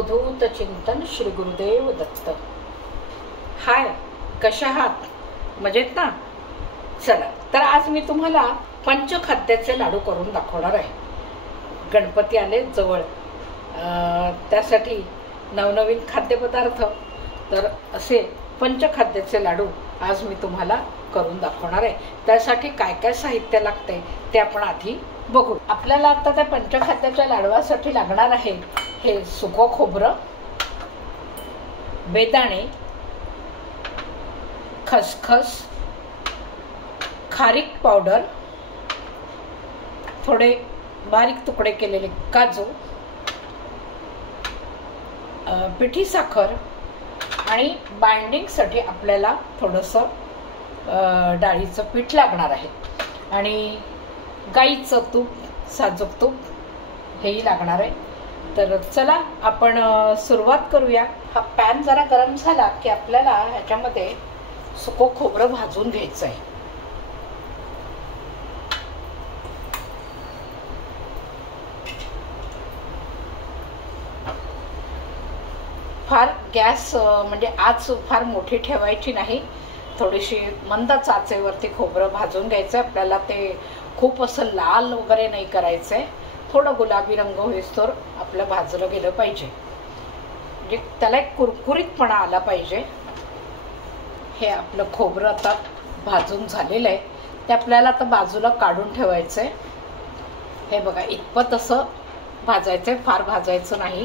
अवधूत चिंतन श्री गुरुदेव दत्त। हाय, कशा आहात? मजेत ना? चला, तर आज मी तुम्हाला पंचखाद्याचे लाडू करून दाखवणार आहे। गणपती आले जवळ, त्यासाठी नवनवीन खाद्यपदार्थ, तर असे पंचखाद्याचे लाडू आज मी तुम्हाला करून दाखवणार आहे। त्यासाठी काय काय साहित्य लागते ते आपण आधी बघू। आपल्याला आता त्या पंचखाद्याच्या लाडवासाठी लागणार आहे हे सुकं खोबरं, बेदाणे, खसखस, खारीक पावडर, थोडे बारीक तुकडे केलेले काजू, पिठी साखर आणि बाइंडिंगसाठी आपल्याला थोडंसं डाळीचं पीठ लागणार आहे आणि गाईचं तूप, साजूक तूप हेही लागणार आहे। तर चला आपण सुरुवात करूया। हा पॅन जरा गरम झाला की आपल्याला ह्याच्यामध्ये सुकं खोबरं भाजून घ्यायचं आहे। फार गॅस म्हणजे आच फार मोठी ठेवायची नाही, थोडीशी मंद आचेवरती खोबरं भाजून घ्यायचं। आपल्याला ते खूप असं लाल वगैरे नाही करायचंय, थोडं गुलाबी रंग होईस्तोवर आपलं भाजलं गेलं पाहिजे, म्हणजे त्याला एक कुरकुरीतपणा आला पाहिजे। हे आपलं खोबरं आता भाजून झालेलं आहे, ते आपल्याला आता बाजूला काढून ठेवायचंय। हे बघा, इतपत असं भाजायचंय, फार भाजायचं नाही।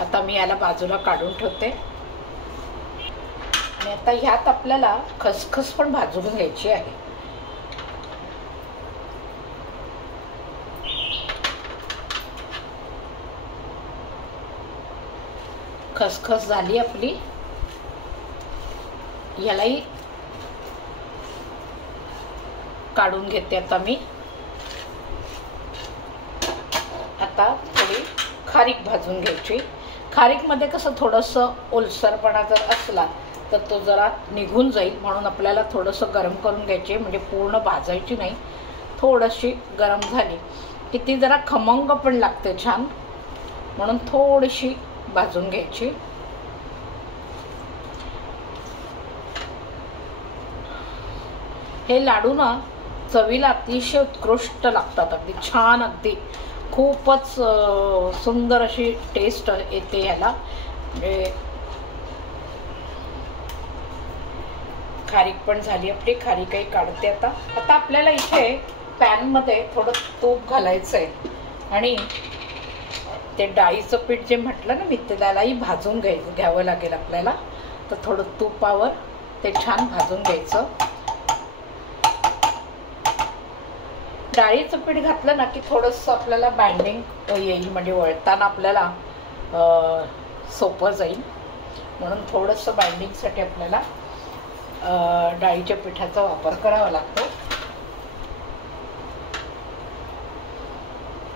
आता मी याला बाजूला काढून ठेवते आणि आता ह्यात आपल्याला खसखस पण भाजून घ्यायची आहे। खसखस झाली आपली, यालाही काढून घेते आता मी। आता थोडी खारीक भाजून घ्यायची। खारीक मध्ये कसं थोडंसं ओलसरपणा जर असला तर तो जरा निघून जाईल, म्हणून आपल्याला थोडंसं गरम करून घ्यायची, म्हणजे पूर्ण भाजायची नाही। थोडीशी गरम झाली की ती जरा खमंग पण लागते छान, म्हणून थोडीशी भाजून घ्यायची। हे लाडू ना चवीला अतिशय उत्कृष्ट लागतात, अगदी छान, अगदी खूपच सुंदर अशी टेस्ट येते ह्याला। म्हणजे खारीक पण झाली आपली, खारीकही काढते आता। आता आपल्याला इथे पॅन मध्ये थोडं तूप घालायचंय आणि ते डाळीचं पीठ जे म्हटलं ना मी, ते त्यालाही भाजून घ्यावं लागेल आपल्याला। तर थोडं तुपावर ते छान भाजून घ्यायचं। डाळीचं पीठ घातलं ना की थोडंसं आपल्याला बाइंडिंग येईल, म्हणजे वळताना आपल्याला सोपं जाईल, म्हणून थोडंसं बाइंडिंगसाठी आपल्याला डाळीच्या पिठाचा वापर करावा लागतो।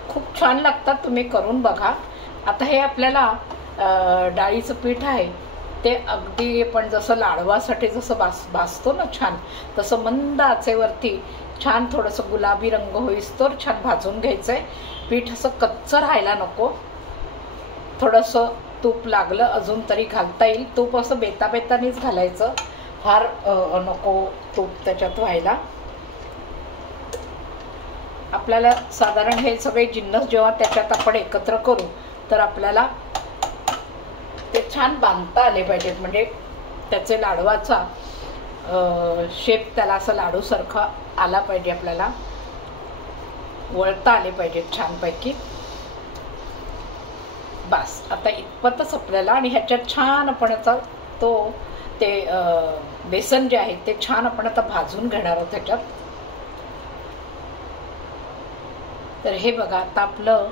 खूप छान लागतात, तुम्ही करून बघा। आता हे आपल्याला डाळीचं पीठ आहे ते अगदी पण जसं लाडवासाठी जसं भाजतो ना छान, तसं मंद आचेवरती छान थोडंसं गुलाबी रंग होईस्तोवर छान भाजून घ्यायचंय। पीठ असं कच्चं राहायला नको, थोडंसं तूप लागलं अजून तरी घालता येईल। तूप असं बेताबेतानीच घालायचं, फार नको तूप त्याच्यात व्हायला। आपल्याला साधारण हे सगळे जिन्नस जेव्हा त्याच्यात आपण एकत्र करू तर आपल्याला ते छान बांधता आले पाहिजेत, म्हणजे त्याचे लाडवाचा शेप त्याला असं लाडूसारखा आला पाहिजे, आपल्याला वळता आले पाहिजेत छानपैकी। बस आता इतपतच आपल्याला, आणि ह्याच्यात छान आपण आता ते बेसन जे आहे ते छान आपण आता भाजून घेणार आहोत ह्याच्यात। तर हे बघा, आता आपलं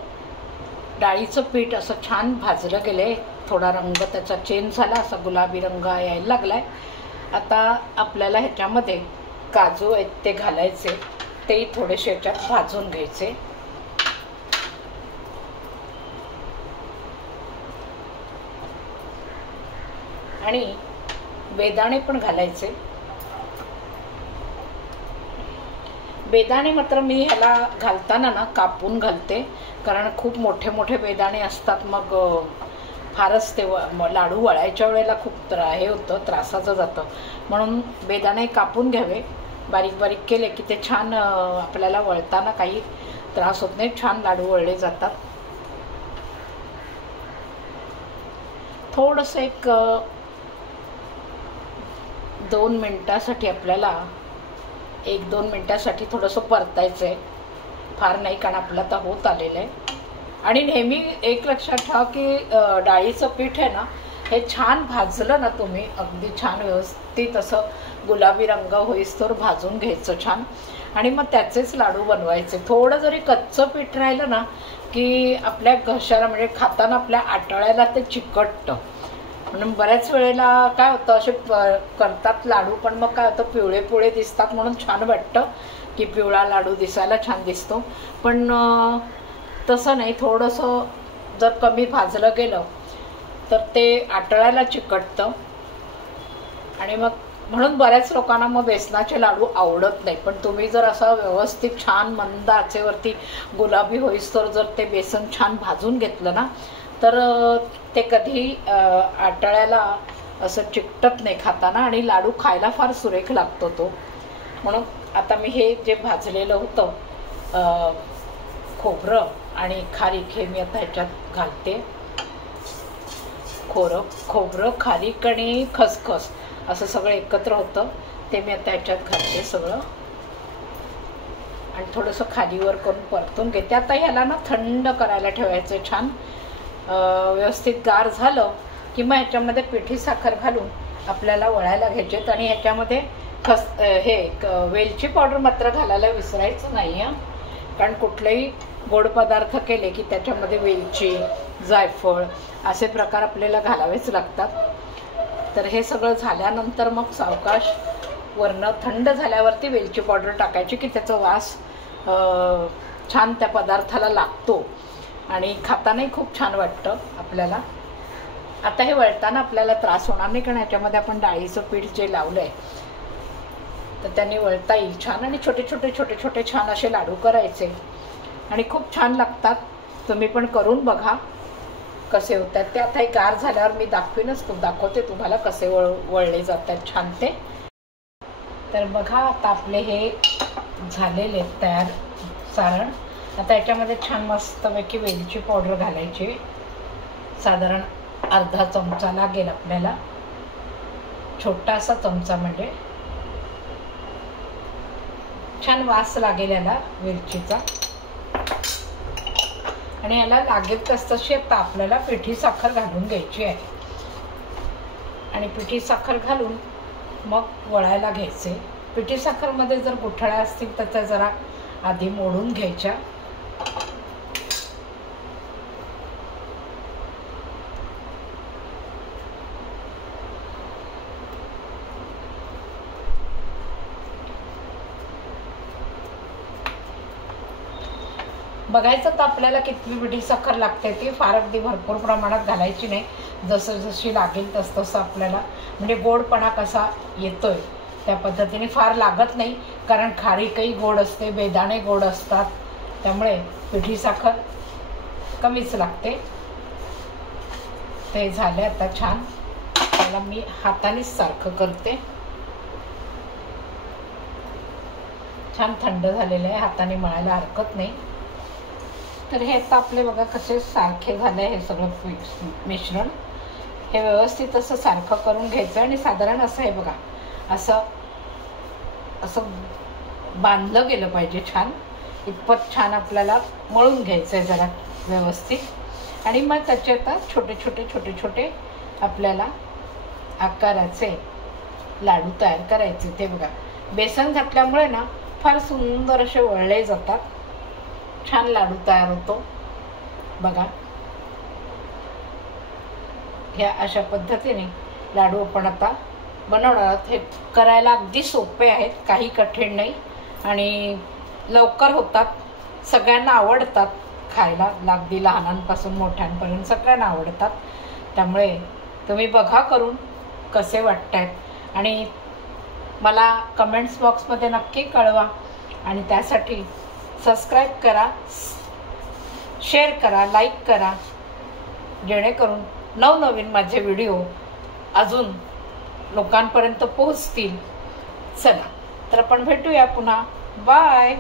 डाळीचं पीठ असं छान भाजलं गेलंय, थोडा रंग त्याचा चेंज झाला, असा गुलाबी रंग यायला लागलाय। आता आपल्याला ह्याच्यामध्ये काजू आहेत ते घालायचे, तेही थोडेसे ह्याच्यात भाजून घ्यायचे। आणि बेदाणे पण घालायचे। बेदाणे मात्र मी ह्याला घालताना ना कापून घालते, कारण खूप मोठे मोठे बेदाणे असतात, मग फारच ते लाडू वळायच्या वेळेला खूप हे होतं, त्रासाचं जातं. म्हणून बेदाणे कापून घ्यावे, बारीक बारीक केले की ते छान आपल्याला वळताना काही त्रास होत नाही, छान लाडू वळले जातात. थोडंसं एक 2 मिनटासाठी आपल्याला 1-2 मिनटासाठी थोडंसं परतायचं आहे, फार नाही, कारण आपलं आता होत आलेलं आहे. आणि नेहमी एक लक्षात ठेवा की डाळीचं पीठ आहे ना, हे छान भाजलं ना तुम्ही, अगदी छान व्यवस्थित असं गुलाबी रंग होईस्तोवर भाजून घ्यायचं छान, आणि मग त्याचेच लाडू बनवायचे. थोडं जरी कच्चं पीठ राहिलं ना की आपल्या घशाला म्हणजे खाताना आपल्या आटळ्याला ते चिकटतं. म्हणून बऱ्याच वेळेला काय होतं, असे करतात लाडू पण मग काय होतं, पिवळे पिवळे दिसतात. म्हणून छान वाटतं की पिवळा लाडू दिसायला छान दिसतो, पण तसं नाही. थोडंसं जर कमी भाजलं गेलं तर ते आटळ्याला चिकटतं, आणि मग म्हणून बऱ्याच लोकांना मग बेसनाचे लाडू आवडत नाही. पण तुम्ही जर असं व्यवस्थित छान मंद आचेवरती गुलाबी होईस्तोवर जर ते बेसन छान भाजून घेतलं ना, तर ते कधी आटळ्याला असं चिकटत नाही खाताना, आणि लाडू खायला फार सुरेख लागतो तो. म्हणून आता मी हे जे भाजलेलं होतं खोबरं आणि खारीक, हे मी आता ह्याच्यात घालते. खोबरं, खारीक आणि खसखस असं सगळं एकत्र होतं, ते मी आता ह्याच्यात घालते सगळं, आणि थोडंसं खालीवर करून परतून घेते. आता ह्याला ना थंड करायला ठेवायचं छान. व्यवस्थित गार झालं की मग ह्याच्यामध्ये पिठी साखर घालून आपल्याला वळायला घ्यायचेत. आणि ह्याच्यामध्ये वेलची पावडर मात्र घालायला विसरायचं नाही हं, कारण कुठलेही गोड पदार्थ केले की त्याच्यामध्ये वेलची, जायफळ असे प्रकार आपल्याला घालावेच लागतात. तर हे सगळं झाल्यानंतर मग सावकाश वरनं थंड झाल्यावरती वेलची पावडर टाकायची की त्याचा वास छान त्या पदार्थाला लागतो आणि खातानाही खूप छान वाटतं आपल्याला. आता हे वळताना आपल्याला त्रास होणार नाही, कारण ह्याच्यामध्ये आपण डाळीचं पीठ जे लावलं आहे तर त्यांनी वळता येईल छान. आणि छोटे छोटे छोटे छोटे छान असे लाडू करायचे आणि खूप छान लागतात. तुम्ही पण करून बघा कसे होतात ते. आता हे गार झाल्यावर मी दाखवते तुम्हाला कसे वळले जातात छान ते. तर बघा आता आपले हे झालेले तयार सारण. आता याच्यामध्ये छान मस्तपैकी वेलची पावडर घालायची, साधारण अर्धा चमचा लागेल आपल्याला, छोटासा चमचा, म्हणजे छान वास लागेल याला वेलचीचा. आणि याला लागेल तशी आता आपल्याला पिठी साखर घालून घ्यायची आहे, आणि पिठी साखर घालून मग वळायला घ्यायचे. पिठी साखरमध्ये जर गुठळ्या असतील तर त्या जरा आधी मोडून घ्यायच्या. बघायचं तर आपल्याला किती पिठी साखर लागते ती, फार अगदी भरपूर प्रमाणात घालायची नाही, जसं जशी लागेल तसं आपल्याला, म्हणजे गोडपणा कसा येतोय त्या पद्धतीने. फार लागत नाही, कारण खारीकही गोड असते, बेदाणे गोड असतात, त्यामुळे पिठी साखर कमीच लागते. ते झाले आता छान. त्याला मी हातानेच सारखं करते. छान थंड झालेलं आहे, हाताने मळायला हरकत नाही. तर हे आता आपले बघा कसे सारखे झाले हे सगळं मिश्रण. हे व्यवस्थित असं सारखं करून घ्यायचं, आणि साधारण असं हे बघा असं असं बांधलं गेलं पाहिजे छान, इतपत छान आपल्याला मळून घ्यायचं आहे जरा व्यवस्थित. आणि मग त्याचे आता छोटे छोटे छोटे छोटे आपल्याला आकाराचे लाडू तयार करायचे. ते बघा बेसन घातल्यामुळे ना फार सुंदर असे वळले जातात, छान लाडू तयार होतो. बघा ह्या अशा पद्धतीने लाडू आपण आता बनवणार आहोत. हे करायला अगदी सोपे आहेत, काही कठीण नाही, आणि लवकर होतात. सगळ्यांना आवडतात खायला, अगदी लहानांपासून मोठ्यांपर्यंत सगळ्यांना आवडतात. त्यामुळे तुम्ही बघा करून कसे वाटतात, आणि मला कमेंट्स बॉक्समध्ये नक्की कळवा. आणि त्यासाठी सबस्क्राईब करा, शेअर करा, लाईक करा, जेणेकरून नवनवीन माझे व्हिडिओ अजून लोकांपर्यंत पोहोचतील. चला तर आपण भेटूया पुन्हा. बाय.